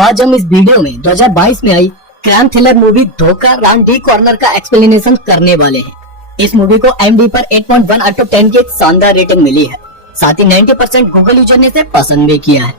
आज हम इस वीडियो में 2022 में आई क्राइम थ्रिलर मूवी धोखा रांडी कॉर्नर का एक्सप्लेनेशन करने वाले हैं। इस मूवी को IMDb पर 8.1 आउट ऑफ 10 की एक शानदार रेटिंग मिली है। साथ ही 90% गूगल यूजर ने इसे पसंद भी किया है।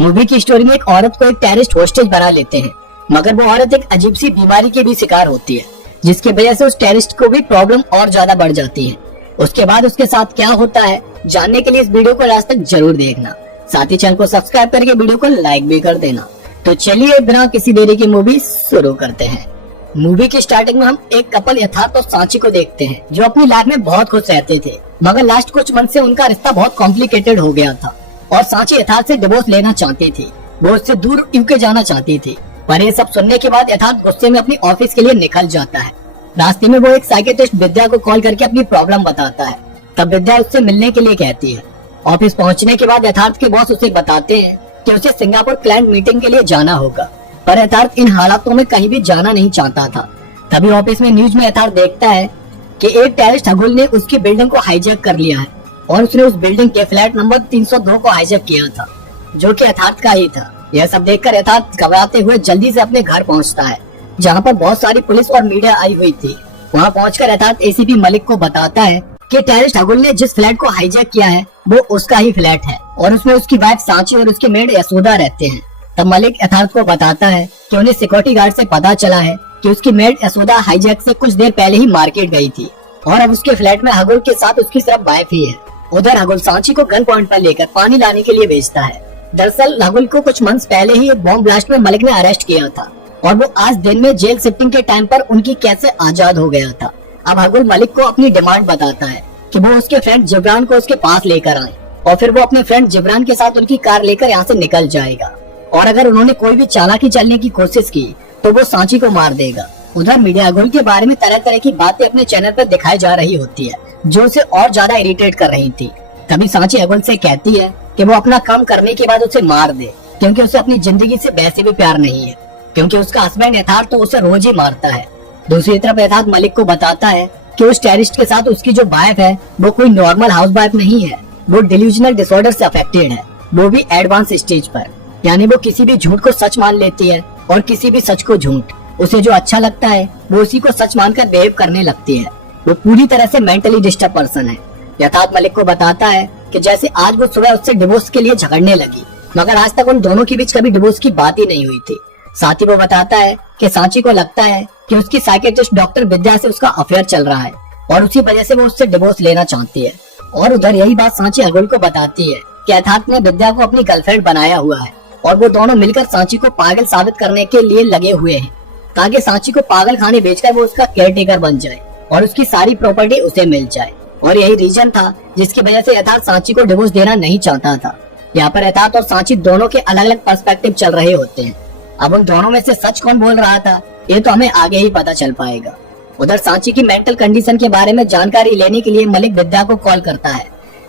मूवी की स्टोरी में एक औरत को एक टेररिस्ट होस्टेज बना लेते हैं, मगर वो औरत एक अजीब सी बीमारी की भी शिकार होती है, जिसकी वजह से उस टेररिस्ट को भी प्रॉब्लम और ज्यादा बढ़ जाती है। उसके बाद उसके साथ क्या होता है, जानने के लिए इस वीडियो को लास्ट तक जरूर देखना। साथ ही चैनल को सब्सक्राइब करके वीडियो को लाइक भी कर देना। तो चलिए बिना किसी देरी की मूवी शुरू करते हैं। मूवी की स्टार्टिंग में हम एक कपल यथार्थ और सांची को देखते हैं, जो अपनी लाइफ में बहुत खुश रहते थे, मगर लास्ट कुछ मंथ से उनका रिश्ता बहुत कॉम्प्लिकेटेड हो गया था और सांची यथार्थ से डिवोर्स लेना चाहती थी। वो उससे दूर यूके जाना चाहती थी, पर ये सब सुनने के बाद यथार्थ गुस्से में अपनी ऑफिस के लिए निकल जाता है। रास्ते में वो एक साइकियाट्रिस्ट विद्या को कॉल करके अपनी प्रॉब्लम बताता है। तब विद्या उससे मिलने के लिए कहती है। ऑफिस पहुंचने के बाद यथार्थ के बॉस उसे बताते हैं कि उसे सिंगापुर क्लाइंट मीटिंग के लिए जाना होगा, पर यथार्थ इन हालातों में कहीं भी जाना नहीं चाहता था। तभी ऑफिस में न्यूज में यथार्थ देखता है कि एक टेररिस्ट हगुल ने उसकी बिल्डिंग को हाईजैक कर लिया है और उसने उस बिल्डिंग के फ्लैट नंबर 302 को हाईजैक किया था, जो कि यथार्थ का ही था। यह सब देखकर यथार्थ घबराते हुए जल्दी से अपने घर पहुंचता है, जहां पर बहुत सारी पुलिस और मीडिया आई हुई थी। वहां पहुंचकर यथार्थ ACP मलिक को बताता है कि टेररिस्ट हगुल ने जिस फ्लैट को हाईजैक किया है वो उसका ही फ्लैट है और उसमें उसकी वाइफ सांची और उसके मेड यशोदा रहते हैं। तब मलिक यथार्थ को बताता है कि उन्हें सिक्योरिटी गार्ड से पता चला है कि उसकी मेड यशोदा हाईजैक से कुछ देर पहले ही मार्केट गई थी और अब उसके फ्लैट में हगुल के साथ उसकी सिर्फ वाइफ ही है। उधर हगुल सांची को गन पॉइंट पर लेकर पानी लाने के लिए भेजता है। दरअसल हगुल को कुछ मंथ्स पहले ही एक बॉम्ब ब्लास्ट में मलिक ने अरेस्ट किया था और वो आज दिन में जेल शिफ्टिंग के टाइम पर उनकी कैद से आजाद हो गया था। अब हगुल मलिक को अपनी डिमांड बताता है कि वो उसके फ्रेंड जिब्रान को उसके पास लेकर आए और फिर वो अपने फ्रेंड जिब्रान के साथ उनकी कार लेकर यहाँ से निकल जाएगा और अगर उन्होंने कोई भी चालाकी चलने की कोशिश की तो वो सांची को मार देगा। उधर मीडिया हगुल के बारे में तरह तरह की बातें अपने चैनल पर दिखाई जा रही होती है, जो उसे और ज्यादा इरिटेट कर रही थी। तभी सांची हगुल से कहती है कि वो अपना काम करने के बाद उसे मार दे, क्योंकि उसे अपनी जिंदगी से वैसे भी प्यार नहीं है, क्योंकि उसका हस्बैंड यथार्थ तो उसे रोज ही मारता है। दूसरी तरफ यथार्थ मलिक को बताता है कि उस टेररिस्ट के साथ उसकी जो वाइफ है वो कोई नॉर्मल हाउसवाइफ नहीं है, वो डिल्यूजनल डिसऑर्डर से अफेक्टेड है, वो भी एडवांस स्टेज पर। यानी वो किसी भी झूठ को सच मान लेती है और किसी भी सच को झूठ। उसे जो अच्छा लगता है वो उसी को सच मानकर बिहेव करने लगती है। वो पूरी तरह से मेंटली डिस्टर्ब पर्सन है। यथार्थ मलिक को बताता है कि जैसे आज वो सुबह उससे डिवोर्स के लिए झगड़ने लगी, मगर आज तक उन दोनों के बीच कभी डिवोर्स की बात ही नहीं हुई थी। साथ ही वो बताता है कि सांची को लगता है कि उसकी साइकियाट्रिस्ट डॉक्टर विद्या से उसका अफेयर चल रहा है और उसी वजह से वो उससे डिवोर्स लेना चाहती है। और उधर यही बात सांची हगुल को बताती है कि यथार्थ ने विद्या को अपनी गर्लफ्रेंड बनाया हुआ है और वो दोनों मिलकर सांची को पागल साबित करने के लिए लगे हुए हैं, ताकि सांची को पागल खाने बेचकर वो उसका केयरटेकर बन जाए और उसकी सारी प्रॉपर्टी उसे मिल जाए। और यही रीजन था जिसकी वजह से यथार्थ सांची को डिवोर्स देना नहीं चाहता था। यहाँ पर यथार्थ और सांची दोनों के अलग अलग पर्सपेक्टिव चल रहे होते हैं। अब उन दोनों में से सच कौन बोल रहा था ये तो हमें आगे ही पता चल पाएगा। उधर सांची की मेंटल कंडीशन के बारे में जानकारी लेने के लिए मलिक विद्या को कॉल करता है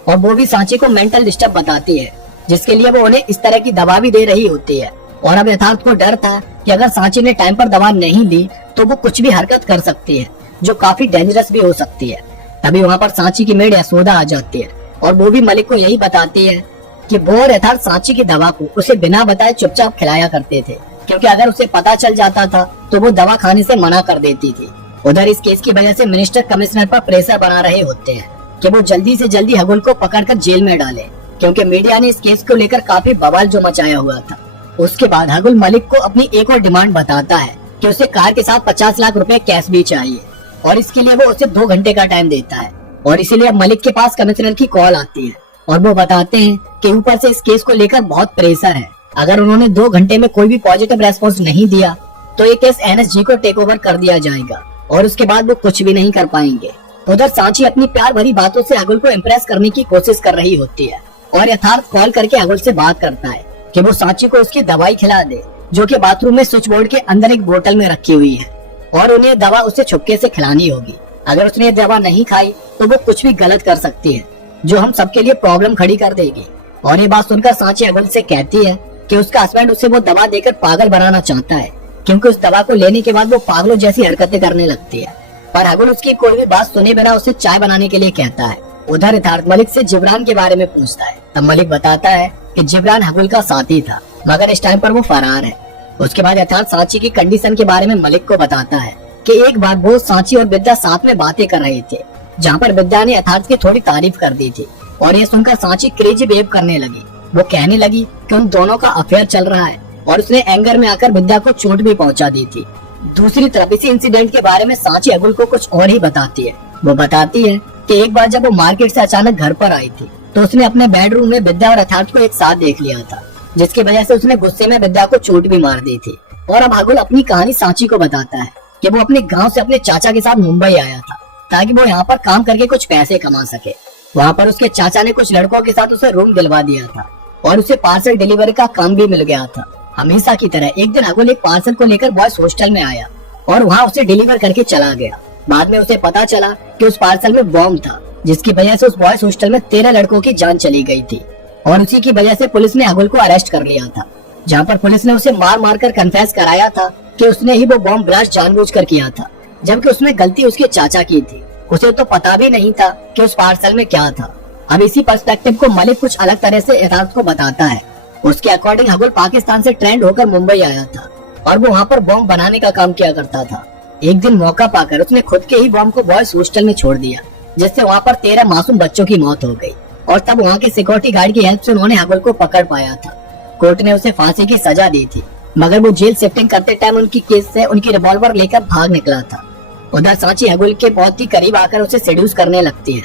और वो भी सांची को मेंटल डिस्टर्ब बताती है, जिसके लिए वो उन्हें इस तरह की दवा भी दे रही होती है। और अब यथार्थ को डर था कि अगर सांची ने टाइम पर दवा नहीं ली तो वो कुछ भी हरकत कर सकती है, जो काफी डेंजरस भी हो सकती है। तभी वहाँ पर सांची की मेड यशोदा आ जाती है और वो भी मलिक को यही बताती है कि वो और यथार्थ सांची की दवा को उसे बिना बताए चुपचाप खिलाया करते थे, क्योंकि अगर उसे पता चल जाता था तो वो दवा खाने से मना कर देती थी। उधर इस केस की वजह से मिनिस्टर कमिश्नर पर प्रेशर बना रहे होते हैं कि वो जल्दी से जल्दी हगुल को पकड़कर जेल में डाले, क्योंकि मीडिया ने इस केस को लेकर काफी बवाल जो मचाया हुआ था। उसके बाद हगुल मलिक को अपनी एक और डिमांड बताता है कि उसे कार के साथ 50 लाख रुपए कैश भी चाहिए और इसके लिए वो उसे 2 घंटे का टाइम देता है। और इसीलिए अब मलिक के पास कमिश्नर की कॉल आती है और वो बताते हैं कि ऊपर से इस केस को लेकर बहुत प्रेशर है। अगर उन्होंने 2 घंटे में कोई भी पॉजिटिव रेस्पॉन्स नहीं दिया तो ये केस NSG को टेक ओवर कर दिया जाएगा और उसके बाद वो कुछ भी नहीं कर पाएंगे। उधर सांची अपनी प्यार भरी बातों से हगुल को इम्प्रेस करने की कोशिश कर रही होती है और यथार्थ कॉल करके हगुल से बात करता है कि वो सांची को उसकी दवाई खिला दे, जो कि बाथरूम में स्विच बोर्ड के अंदर एक बोतल में रखी हुई है और उन्हें दवा उसे छुपके से खिलानी होगी। अगर उसने दवा नहीं खाई तो वो कुछ भी गलत कर सकती है, जो हम सबके लिए प्रॉब्लम खड़ी कर देगी। और ये बात सुनकर सांची हगुल से कहती है कि उसका हस्बैंड उसे वो दवा देकर पागल बनाना चाहता है, क्योंकि उस दवा को लेने के बाद वो पागलों जैसी हरकतें करने लगती है। पर हगुल उसकी कोई भी बात सुने बिना उसे चाय बनाने के लिए कहता है। उधर यथार्थ मलिक से जिब्रान के बारे में पूछता है। तब मलिक बताता है कि जिब्रान हगुल का साथी था, मगर इस टाइम पर वो फरार है उसके बाद यथार्थ सांची की कंडीशन के बारे में मलिक को बताता है कि एक बार वो सांची और विद्या साथ में बातें कर रहे थे, जहाँ पर विद्या ने यथार्थ की थोड़ी तारीफ कर दी थी और ये सुनकर सांची क्रेजी बिहेव करने लगी। वो कहने लगी कि उन दोनों का अफेयर चल रहा है और उसने एंगर में आकर विद्या को चोट भी पहुंचा दी थी। दूसरी तरफ इसी इंसिडेंट के बारे में सांची अगुल को कुछ और ही बताती है। वो बताती है कि एक बार जब वो मार्केट से अचानक घर पर आई थी तो उसने अपने बेडरूम में विद्या और यथार्थ को एक साथ देख लिया था, जिसकी वजह से उसने गुस्से में विद्या को चोट भी मार दी थी। और अब अगुल अपनी कहानी सांची को बताता है कि वो अपने गांव से अपने चाचा के साथ मुंबई आया था ताकि वो यहाँ पर काम करके कुछ पैसे कमा सके। वहाँ पर उसके चाचा ने कुछ लड़कों के साथ उसे रूम दिलवा दिया था और उसे पार्सल डिलीवरी का काम भी मिल गया था। हमेशा की तरह एक दिन अगुल एक पार्सल को लेकर बॉयज हॉस्टल में आया और वहाँ उसे डिलीवर करके चला गया। बाद में उसे पता चला कि उस पार्सल में बॉम्ब था, जिसकी वजह से उस बॉयज हॉस्टल में 13 लड़कों की जान चली गई थी और उसी की वजह से पुलिस ने अगुल को अरेस्ट कर लिया था, जहाँ पर पुलिस ने उसे मार मार कर कन्फेस कराया था कि उसने ही वो बॉम्ब ब्लास्ट जानबूझकर किया था, जबकि उसमें गलती उसके चाचा की थी। उसे तो पता भी नहीं था कि उस पार्सल में क्या था। अब इसी पर्सपेक्टिव को मलिक कुछ अलग तरह से यथार्थ को बताता है। उसके अकॉर्डिंग अगुल पाकिस्तान से ट्रेंड होकर मुंबई आया था और वो वहाँ पर बॉम्ब बनाने का काम किया करता था। एक दिन मौका पाकर उसने खुद के ही बॉम्ब को बॉयज हॉस्टल में छोड़ दिया, जिससे वहाँ पर 13 मासूम बच्चों की मौत हो गई और तब वहाँ के सिक्योरिटी गार्ड की हेल्प से उन्होंने अगुल को पकड़ पाया था। कोर्ट ने उसे फांसी की सजा दी थी, मगर वो जेल शिफ्टिंग करते टाइम उनकी केस से उनकी रिवॉल्वर लेकर भाग निकला था। उधर सांची अगुल के बहुत ही करीब आकर उसे सेड्यूस करने लगती है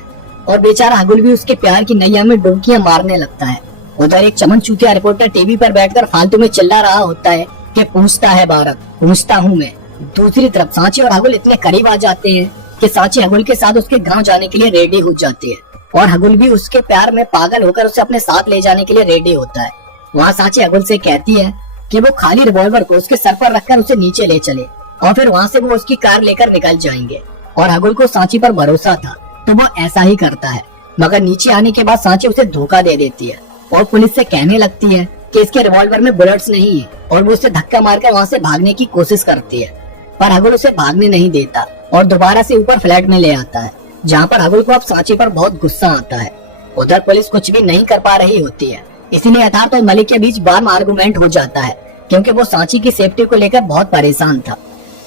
और बेचारा अगुल भी उसके प्यार की नैया में डुबकियां मारने लगता है। उधर एक चमन चूतिया रिपोर्टर टीवी पर बैठकर फालतू में चिल्ला रहा होता है कि पूछता है भारत, पूछता हूँ मैं। दूसरी तरफ सांची और अगुल इतने करीब आ जाते हैं कि सांची अगुल के साथ उसके गांव जाने के लिए रेडी हो जाती है और अगुल भी उसके प्यार में पागल होकर उसे अपने साथ ले जाने के लिए रेडी होता है। वहाँ सांची अगुल से कहती है कि वो खाली रिवॉल्वर को उसके सर पर रखकर उसे नीचे ले चले और फिर वहाँ से वो उसकी कार लेकर निकल जाएंगे। और अगुल को सांची पर भरोसा था तो वो ऐसा ही करता है, मगर नीचे आने के बाद सांची उसे धोखा दे देती है और पुलिस से कहने लगती है कि इसके रिवॉल्वर में बुलेट्स नहीं है और वो उसे धक्का मारकर वहाँ से भागने की कोशिश करती है। पर अगुल उसे भागने नहीं देता और दोबारा से ऊपर फ्लैट में ले आता है, जहाँ पर अगुल को अब सांची पर बहुत गुस्सा आता है। उधर पुलिस कुछ भी नहीं कर पा रही होती है, इसीलिए यथार्थ और मलिक के बीच बार आर्गुमेंट हो जाता है, क्योंकि वो सांची की सेफ्टी को लेकर बहुत परेशान था।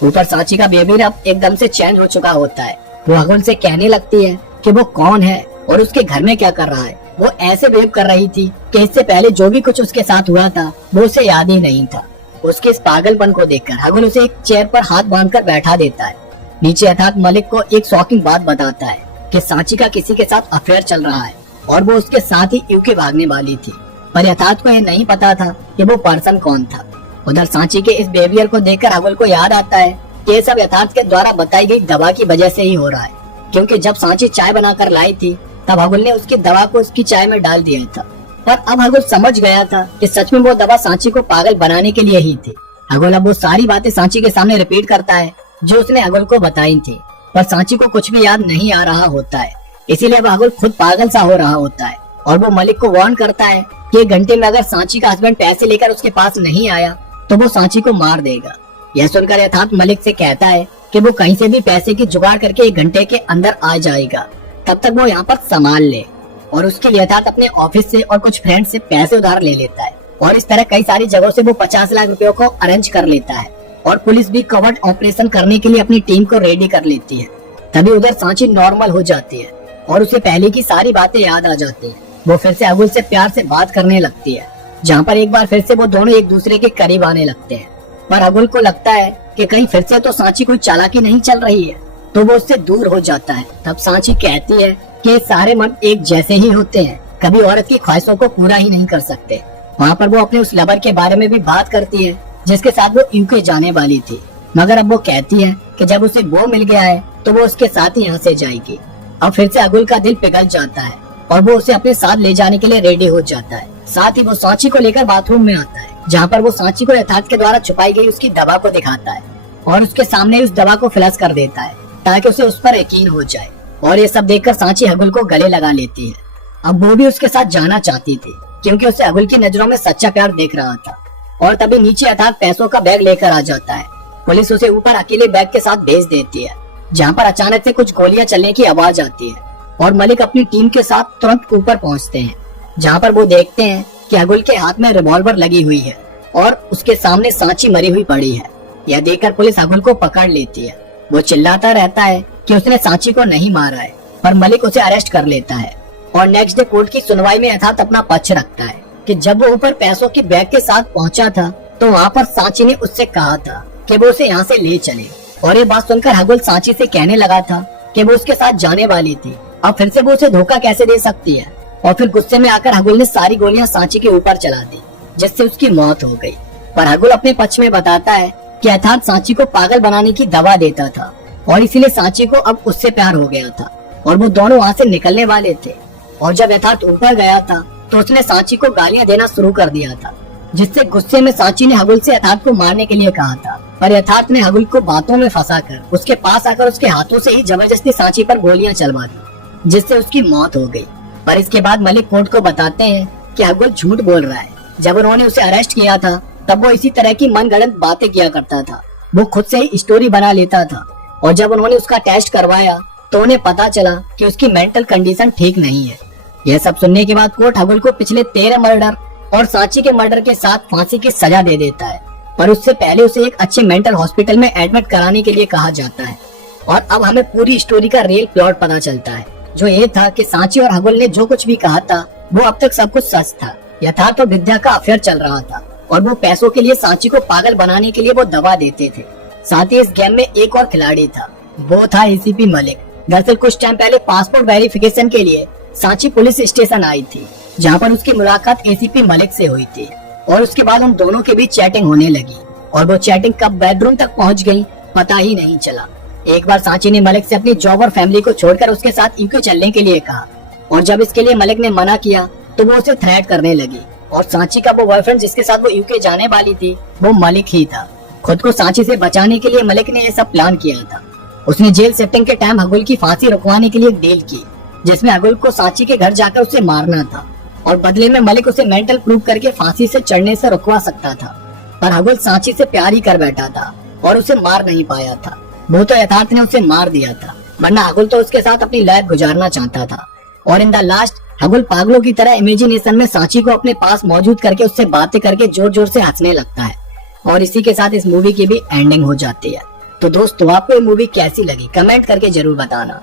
ऊपर सांची का बिहेवियर अब एकदम से चेंज हो चुका होता है। वो अगुल से कहने लगती है कि वो कौन है और उसके घर में क्या कर रहा है। वो ऐसे बिहेव कर रही थी कि इससे पहले जो भी कुछ उसके साथ हुआ था वो उसे याद ही नहीं था। उसके इस पागलपन को देखकर अगुल उसे एक चेयर पर हाथ बांधकर बैठा देता है। नीचे यथार्थ मलिक को एक शॉकिंग बात बताता है कि सांची का किसी के साथ अफेयर चल रहा है और वो उसके साथ ही यूके भागने वाली थी, पर यथार्थ को यह नहीं पता था कि वो पर्सन कौन था। उधर सांची के इस बिहेवियर को देखकर अगुल को याद आता है कि ये सब यथार्थ के द्वारा बताई गई दवा की वजह से ही हो रहा है, क्योंकि जब सांची चाय बनाकर लाई थी तब अगुल ने उसकी दवा को उसकी चाय में डाल दिया था। पर अब अगुल समझ गया था कि सच में वो दवा सांची को पागल बनाने के लिए ही थी। अगुल अब वो सारी बातें सांची के सामने रिपीट करता है जो उसने अगुल को बताई थी, पर सांची को कुछ भी याद नहीं आ रहा होता है। इसीलिए अब अगुल खुद पागल सा हो रहा होता है और वो मलिक को वार्न करता है कि 1 घंटे में अगर सांची का हस्बैंड पैसे लेकर उसके पास नहीं आया तो वो सांची को मार देगा। यह सुनकर यथार्थ मलिक से कहता है कि वो कहीं से भी पैसे की जुगाड़ करके 1 घंटे के अंदर आ जाएगा, तब तक वो यहाँ पर संभाल ले। और उसके लिए यथार्थ अपने ऑफिस से और कुछ फ्रेंड से पैसे उधार ले लेता है और इस तरह कई सारी जगहों से वो 50 लाख रुपयों को अरेंज कर लेता है और पुलिस भी कवर्ड ऑपरेशन करने के लिए अपनी टीम को रेडी कर लेती है। तभी उधर सांची नॉर्मल हो जाती है और उसे पहले की सारी बातें याद आ जाती है। वो फिर से अगुल से प्यार से बात करने लगती है, जहाँ पर एक बार फिर से वो दोनों एक दूसरे के करीब आने लगते हैं। पर अगुल को लगता है कि कहीं फिर से तो सांची कोई चालाकी नहीं चल रही है, तो वो उससे दूर हो जाता है। तब सांची कहती है कि सारे मर्द एक जैसे ही होते हैं, कभी औरत की ख्वाहिशों को पूरा ही नहीं कर सकते। वहाँ पर वो अपने उस लवर के बारे में भी बात करती है जिसके साथ वो यूके जाने वाली थी, मगर अब वो कहती है कि जब उसे वो मिल गया है तो वो उसके साथ ही यहाँ से जाएगी। अब फिर से अगुल का दिल पिघल जाता है और वो उसे अपने साथ ले जाने के लिए रेडी हो जाता है। साथ ही वो सांची को लेकर बाथरूम में आता है, जहाँ पर वो सांची को यथार्थ के द्वारा छुपाई गई उसकी दवा को दिखाता है और उसके सामने उस दवा को फ्लैश कर देता है ताकि उसे उस पर यकीन हो जाए। और ये सब देखकर सांची अगुल को गले लगा लेती है। अब वो भी उसके साथ जाना चाहती थी क्योंकि उसे अगुल की नजरों में सच्चा प्यार देख रहा था। और तभी नीचे यथार्थ पैसों का बैग लेकर आ जाता है। पुलिस उसे ऊपर अकेले बैग के साथ भेज देती है, जहाँ पर अचानक से कुछ गोलियां चलने की आवाज आती है और मलिक अपनी टीम के साथ तुरंत ऊपर पहुंचते हैं, जहाँ पर वो देखते हैं कि अगुल के हाथ में रिवॉल्वर लगी हुई है और उसके सामने सांची मरी हुई पड़ी है। यह देखकर पुलिस हगुल को पकड़ लेती है। वो चिल्लाता रहता है कि उसने सांची को नहीं मारा है, पर मलिक उसे अरेस्ट कर लेता है और नेक्स्ट डे कोर्ट की सुनवाई में यथार्थ अपना पक्ष रखता है कि जब वो ऊपर पैसों के बैग के साथ पहुंचा था तो वहाँ पर सांची ने उससे कहा था कि वो उसे यहाँ से ले चले। और ये बात सुनकर हगुल सांची से कहने लगा था कि वो उसके साथ जाने वाली थी, अब फिर से वो उसे धोखा कैसे दे सकती है। और फिर गुस्से में आकर हगुल ने सारी गोलियां सांची के ऊपर चला दी, जिससे उसकी मौत हो गई। पर हगुल अपने पक्ष में बताता है कि यथार्थ सांची को पागल बनाने की दवा देता था और इसीलिए सांची को अब उससे प्यार हो गया था और वो दोनों वहाँ से निकलने वाले थे। और जब यथार्थ ऊपर गया था तो उसने सांची को गालियां देना शुरू कर दिया था, जिससे गुस्से में सांची ने हगुल से यथार्थ को मारने के लिए कहा था। पर यथार्थ ने हगुल को बातों में फंसाकर उसके पास आकर उसके हाथों से ही जबरदस्ती सांची पर गोलियां चलवा दी, जिससे उसकी मौत हो गई। पर इसके बाद मलिक कोर्ट को बताते हैं कि हगुल झूठ बोल रहा है। जब उन्होंने उसे अरेस्ट किया था तब वो इसी तरह की मनगढ़ंत बातें किया करता था, वो खुद से ही स्टोरी बना लेता था। और जब उन्होंने उसका टेस्ट करवाया तो उन्हें पता चला कि उसकी मेंटल कंडीशन ठीक नहीं है। यह सब सुनने के बाद कोर्ट हगुल को पिछले 13 मर्डर और सांची के मर्डर के साथ फांसी की सजा दे देता है, पर उससे पहले उसे एक अच्छे मेंटल हॉस्पिटल में एडमिट कराने के लिए कहा जाता है। और अब हमें पूरी स्टोरी का रियल प्लॉट पता चलता है, जो ये था कि सांची और हगुल ने जो कुछ भी कहा था वो अब तक सब कुछ सच था। यथार्थ और विद्या का अफेयर चल रहा था और वो पैसों के लिए सांची को पागल बनाने के लिए वो दवा देते थे। साथ ही इस गेम में एक और खिलाड़ी था, वो था एसीपी मलिक। दरअसल कुछ टाइम पहले पासपोर्ट वेरिफिकेशन के लिए सांची पुलिस स्टेशन आई थी, जहाँ पर उसकी मुलाकात एसीपी मलिक से हुई थी और उसके बाद उन दोनों के बीच चैटिंग होने लगी और वो चैटिंग कब बेडरूम तक पहुँच गई पता ही नहीं चला। एक बार सांची ने मलिक से अपनी जॉब और फैमिली को छोड़कर उसके साथ यूके चलने के लिए कहा और जब इसके लिए मलिक ने मना किया तो वो उसे थ्रेट करने लगी। और सांची का वो बॉयफ्रेंड जिसके साथ वो यूके जाने वाली थी वो मलिक ही था। खुद को सांची से बचाने के लिए मलिक ने यह सब प्लान किया था। उसने जेल शिफ्टिंग के टाइम हगुल की फांसी रुकवाने के लिए डील की, जिसमें हगुल को सांची के घर जाकर उसे मारना था और बदले में मलिक उसे मेंटल प्रूव करके फांसी से चढ़ने से रुकवा सकता था। पर हगुल सांची से प्यार ही कर बैठा था और उसे मार नहीं पाया था। वो तो यथार्थ ने उसे मार दिया था, वरना हगुल तो उसके साथ अपनी लाइफ गुजारना चाहता था। और इन द लास्ट हगुल पागलों की तरह इमेजिनेशन में सांची को अपने पास मौजूद करके उससे बातें करके जोर जोर से हंसने लगता है और इसी के साथ इस मूवी की भी एंडिंग हो जाती है। तो दोस्तों आपको ये मूवी कैसी लगी कमेंट करके जरूर बताना।